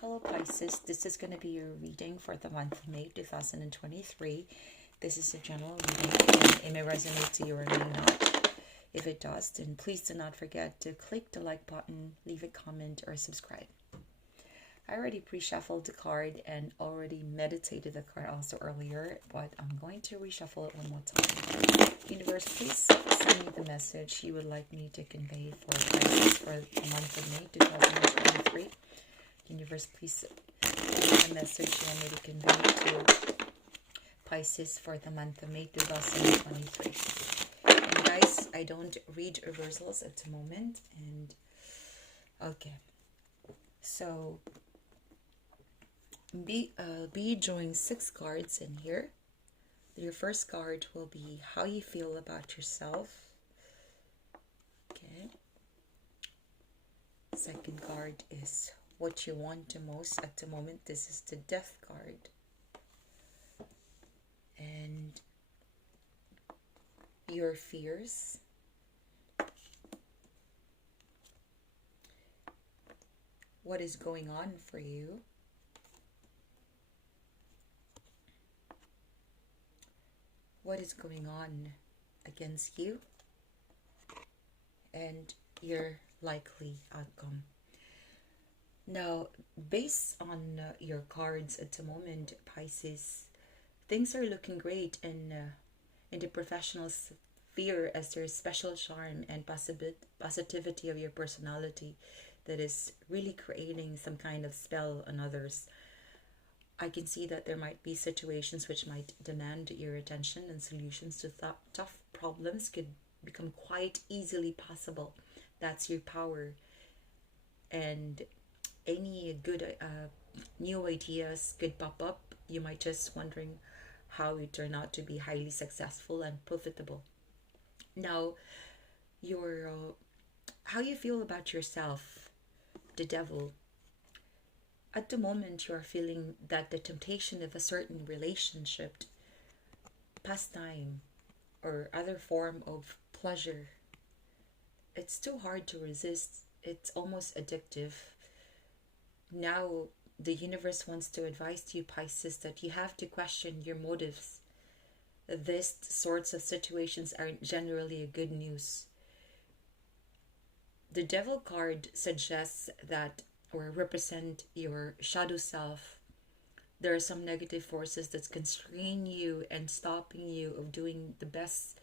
Hello Pisces, this is going to be your reading for the month of May 2023. This is a general reading and it may resonate to you or may not. If it does, then please do not forget to click the like button, leave a comment or subscribe. I already pre-shuffled the card and already meditated the card also earlier, but I'm going to reshuffle it one more time. Universe, please send me the message you would like me to convey for Pisces for the month of May 2023. Universe, please send me a message you want me to convey to Pisces for the month of May 2023. And guys, I don't read reversals at the moment. And okay, so be drawing 6 cards in here. Your first card will be how you feel about yourself. Okay. Second card is what you want the most at the moment. This is the Death card. And your fears. What is going on for you? What is going on against you? And your likely outcome. Now, based on your cards at the moment, Pisces, things are looking great in the professional sphere, as there's special charm and positivity of your personality that is really creating some kind of spell on others. I can see that there might be situations which might demand your attention, and solutions to tough problems could become quite easily possible. That's your power. And any good new ideas could pop up. You might just wondering how it turned out to be highly successful and profitable. Now, your how you feel about yourself, the Devil. At the moment, you are feeling that the temptation of a certain relationship, pastime, or other form of pleasure, it's too hard to resist. It's almost addictive. Now, the universe wants to advise you, Pisces, that you have to question your motives. These sorts of situations aren't generally a good news. The Devil card suggests that, or represent your shadow self. There are some negative forces that constrain you and stopping you of doing the best,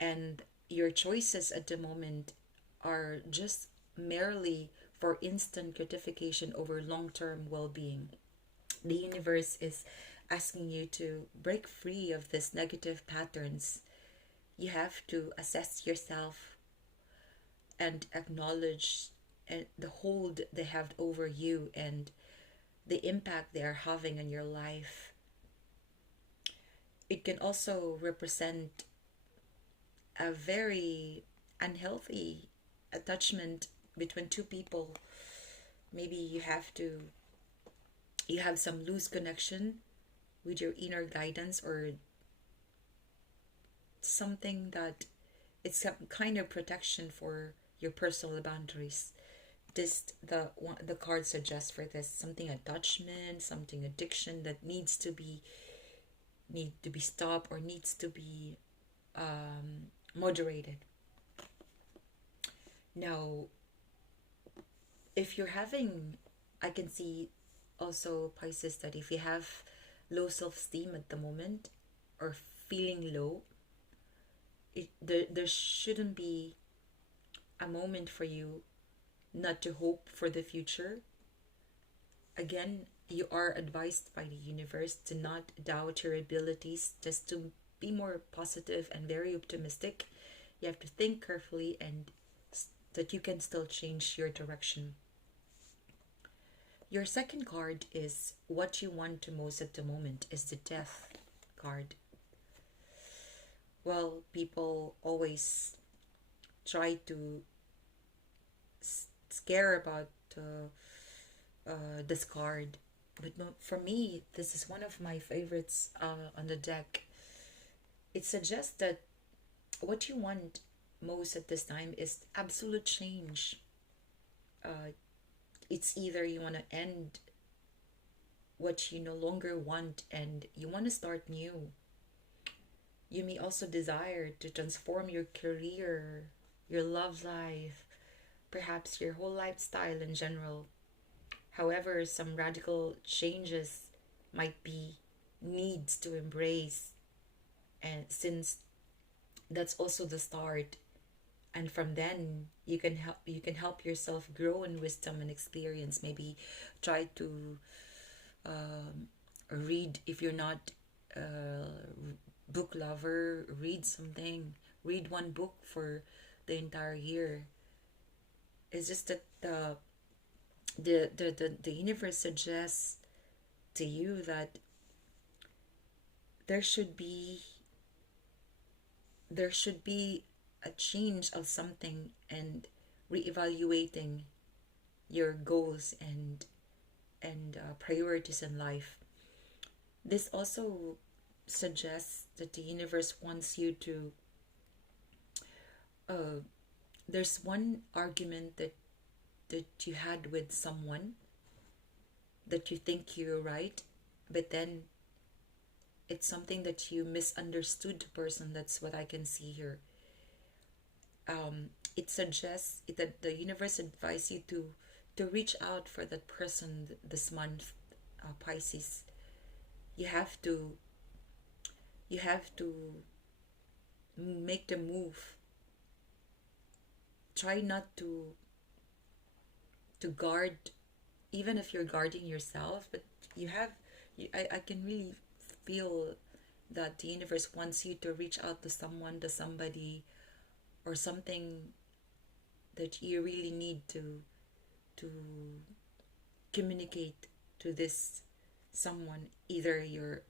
and your choices at the moment are just merely for instant gratification over long-term well-being. The universe is asking you to break free of these negative patterns. You have to assess yourself and acknowledge the hold they have over you and the impact they are having on your life. It can also represent a very unhealthy attachment between two people. Maybe you have some loose connection with your inner guidance, or something that it's some kind of protection for your personal boundaries. The card suggests for this something attachment, something addiction that needs to be stopped or needs to be moderated. Now, if you're having, I can see also, Pisces, that if you have low self-esteem at the moment or feeling low, there shouldn't be a moment for you not to hope for the future. Again, you are advised by the universe to not doubt your abilities, just to be more positive and very optimistic. You have to think carefully and that you can still change your direction. Your second card is what you want to most at the moment is the Death card. Well, people always try to scare about this card, but for me, this is one of my favorites on the deck. It suggests that what you want most at this time is absolute change. It's either you want to end what you no longer want and you want to start new. You may also desire to transform your career, your love life, perhaps your whole lifestyle in general. However, some radical changes might be needs to embrace, and since that's also the start, and from then you can help yourself grow in wisdom and experience. Maybe try to read. If you're not a book lover, read something. Read one book for the entire year. It's just that the universe suggests to you that there should be there should be a change of something, and reevaluating your goals and priorities in life. This also suggests that the universe wants you to. Uh, there's one argument that you had with someone that you think you're right, but then it's something that you misunderstood the person. That's what I can see here. It suggests that the universe advises you to reach out for that person this month, Pisces. You have to you have to make the move. Try not to guard, even if you're guarding yourself, but you have I can really feel that the universe wants you to reach out to someone, to somebody, or something that you really need to communicate to this someone, either your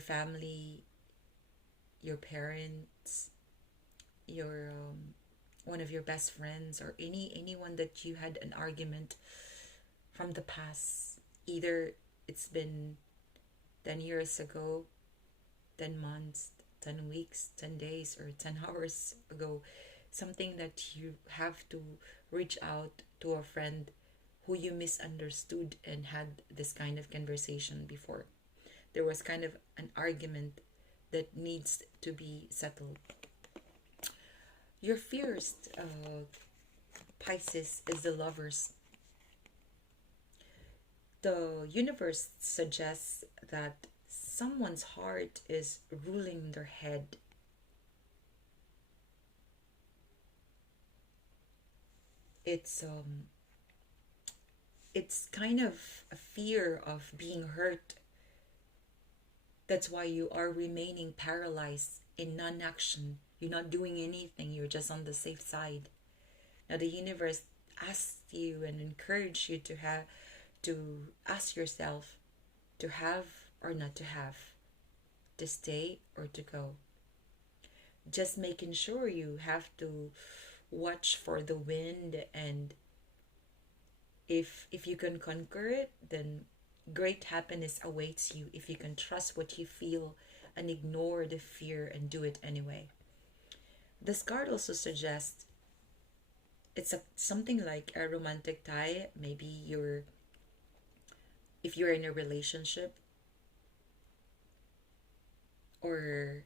family, your parents, your one of your best friends, or anyone that you had an argument from the past. Either it's been 10 years ago, 10 months, 10 weeks, 10 days, or 10 hours ago. Something that you have to reach out to a friend who you misunderstood and had this kind of conversation before. There was kind of an argument that needs to be settled. Your fears, Pisces, is the lovers. The universe suggests that someone's heart is ruling their head. It's kind of a fear of being hurt. That's why you are remaining paralyzed in non-action. You're not doing anything. You're just on the safe side. Now the universe asks you and encourages you to ask yourself to have or not to have, to stay or to go. Just making sure you have to watch for the wind, and if you can conquer it, then great happiness awaits you. If you can trust what you feel and ignore the fear and do it anyway. This card also suggests something like a romantic tie. Maybe if you're in a relationship, or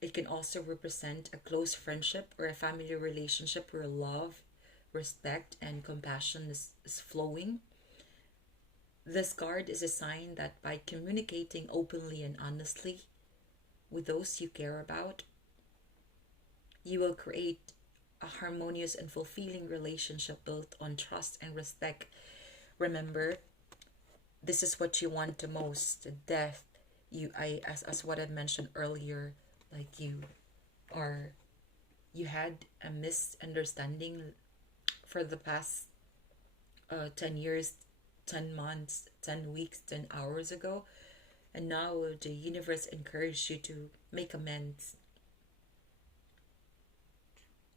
it can also represent a close friendship or a family relationship where love, respect, and compassion is flowing. This card is a sign that by communicating openly and honestly with those you care about, you will create a harmonious and fulfilling relationship built on trust and respect. Remember, this is what you want the most. Death, as what I mentioned earlier, like are you had a misunderstanding for the past 10 years, 10 months, 10 weeks, 10 hours ago, and now the universe encouraged you to make amends.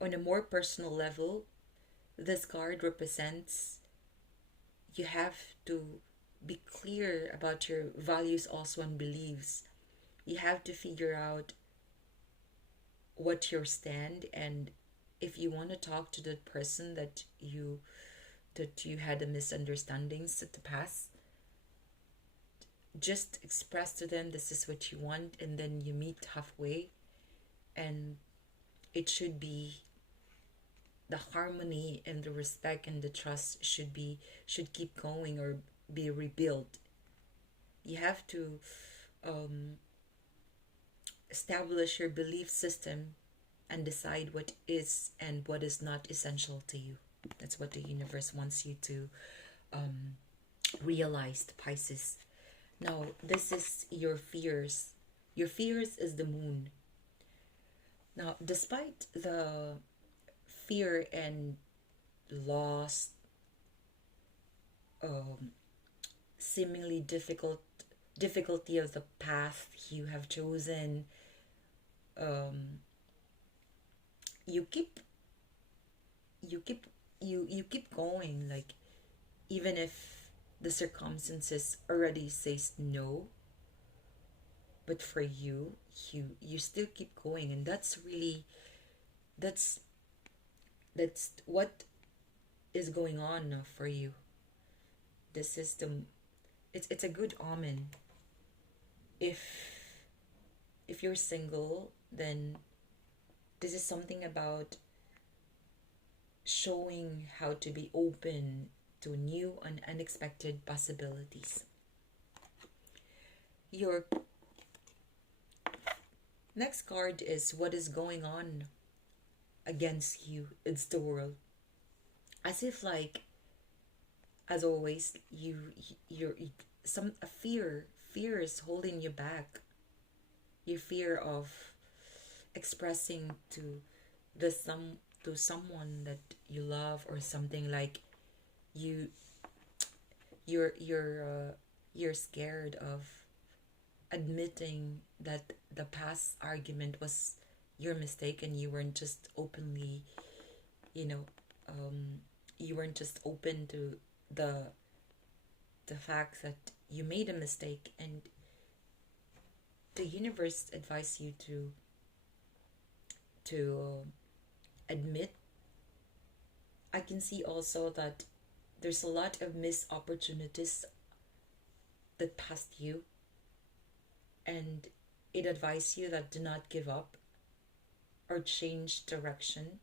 On a more personal level, this card represents you have to be clear about your values also and beliefs. You have to figure out what your stand, and if you want to talk to the person that that you had a misunderstandings at the past, just express to them this is what you want, and then you meet halfway, and it should be the harmony and the respect and the trust should keep going or be rebuilt. You have to um, establish your belief system and decide what is and what is not essential to you. That's what the universe wants you to um, realize, Pisces. Now, this is your fears. Your fears is the moon. Now, despite the fear and loss, um, seemingly difficulty of the path you have chosen, um, you keep you keep you keep going, like even if the circumstances already says no, but for you, you still keep going, and that's really that's that's what is going on now for you. This is the it's a good omen. If you're single, then this is something about showing how to be open to new and unexpected possibilities. Your next card is what is going on against you. It's the world. As if like, as always, you're some a fear is holding you back. Your fear of expressing to the some to someone that you love, or something like you you're scared of admitting that the past argument was your mistake, and you weren't just openly, you know, you weren't just open to the the fact that you made a mistake, and the universe advised you to admit. I can see also that there's a lot of missed opportunities that passed you, and it advised you that do not give up or change direction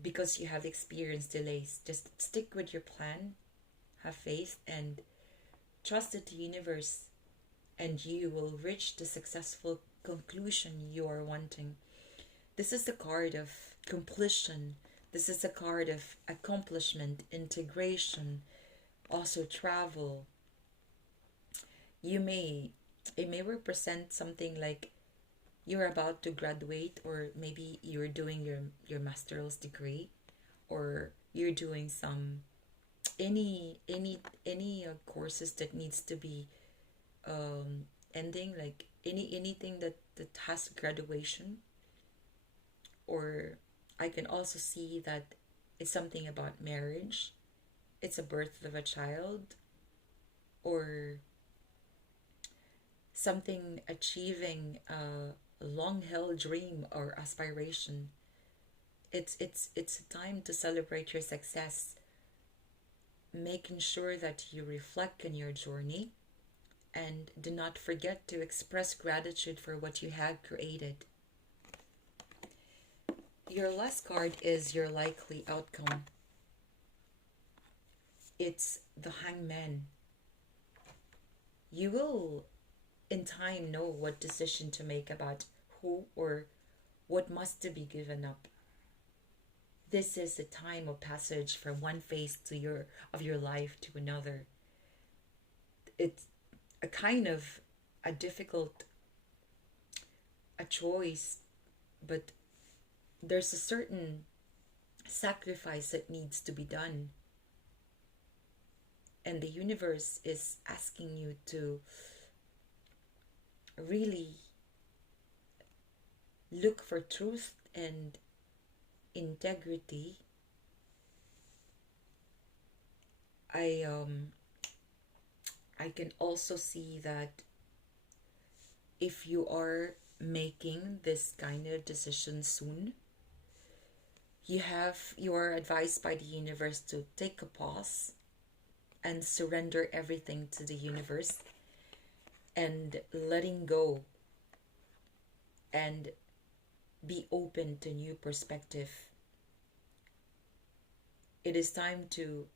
because you have experienced delays. Just stick with your plan, have faith, and trust that the universe and you will reach the successful conclusion you are wanting. This is the card of completion. This is a card of accomplishment, integration, also travel. You may, it may represent something like you're about to graduate, or maybe you're doing your master's degree, or you're doing some any courses that needs to be ending, like anything that has graduation. Or I can also see that it's something about marriage, it's a birth of a child, or something achieving a long held dream or aspiration. It's a time to celebrate your success, making sure that you reflect on your journey, and do not forget to express gratitude for what you have created. Your last card is your likely outcome. It's the Hangman. You will in time know what decision to make about who or what must to be given up. This is a time of passage from one phase to your life to another. It's a kind of a difficult a choice, but there's a certain sacrifice that needs to be done, and the universe is asking you to really look for truth and integrity. I can also see that if you are making this kind of decision soon, You are advised by the universe to take a pause and surrender everything to the universe and letting go and be open to new perspective. It is time to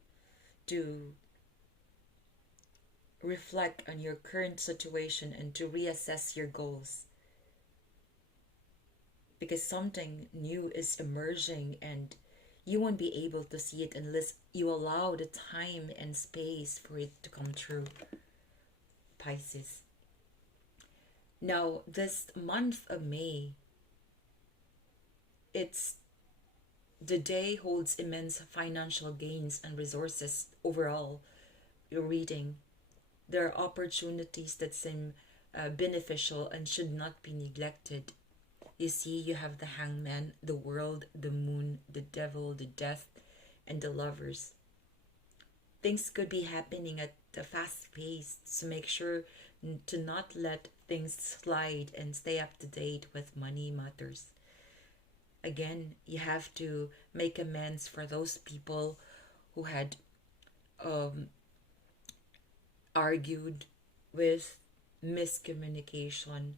reflect on your current situation and to reassess your goals, because something new is emerging and you won't be able to see it unless you allow the time and space for it to come true, Pisces. Now, this month of May, it's the day holds immense financial gains and resources overall. You're reading. There are opportunities that seem beneficial and should not be neglected. You see, you have the hangman, the world, the moon, the devil, the death, and the lovers. Things could be happening at a fast pace, so make sure to not let things slide and stay up to date with money matters. Again, you have to make amends for those people who had um, argued with miscommunication,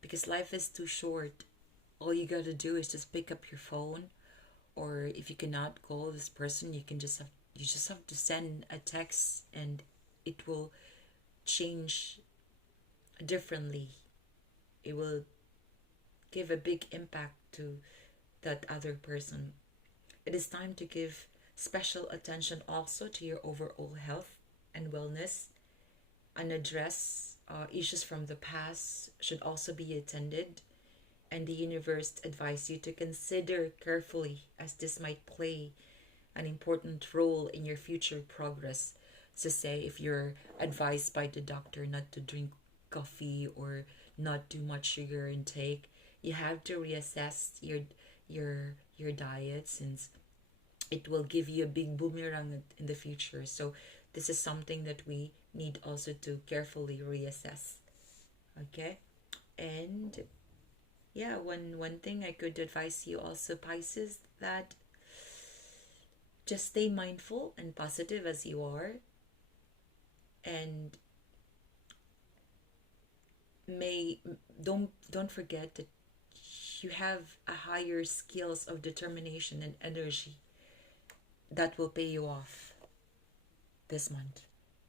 because life is too short. All you gotta do is just pick up your phone, or if you cannot call this person, you just have to send a text, and it will change differently. It will give a big impact to that other person. It is time to give special attention also to your overall health and wellness. And address issues from the past should also be attended, and the universe advise you to consider carefully, as this might play an important role in your future progress. So say if you're advised by the doctor not to drink coffee or not too much sugar intake, you have to reassess your diet, since it will give you a big boomerang in the future. So this is something that we need also to carefully reassess. Okay? And yeah, one thing I could advise you also, Pisces, that just stay mindful and positive as you are, and may don't forget that you have a higher skills of determination and energy that will pay you off this month.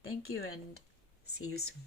Thank you, and see you soon.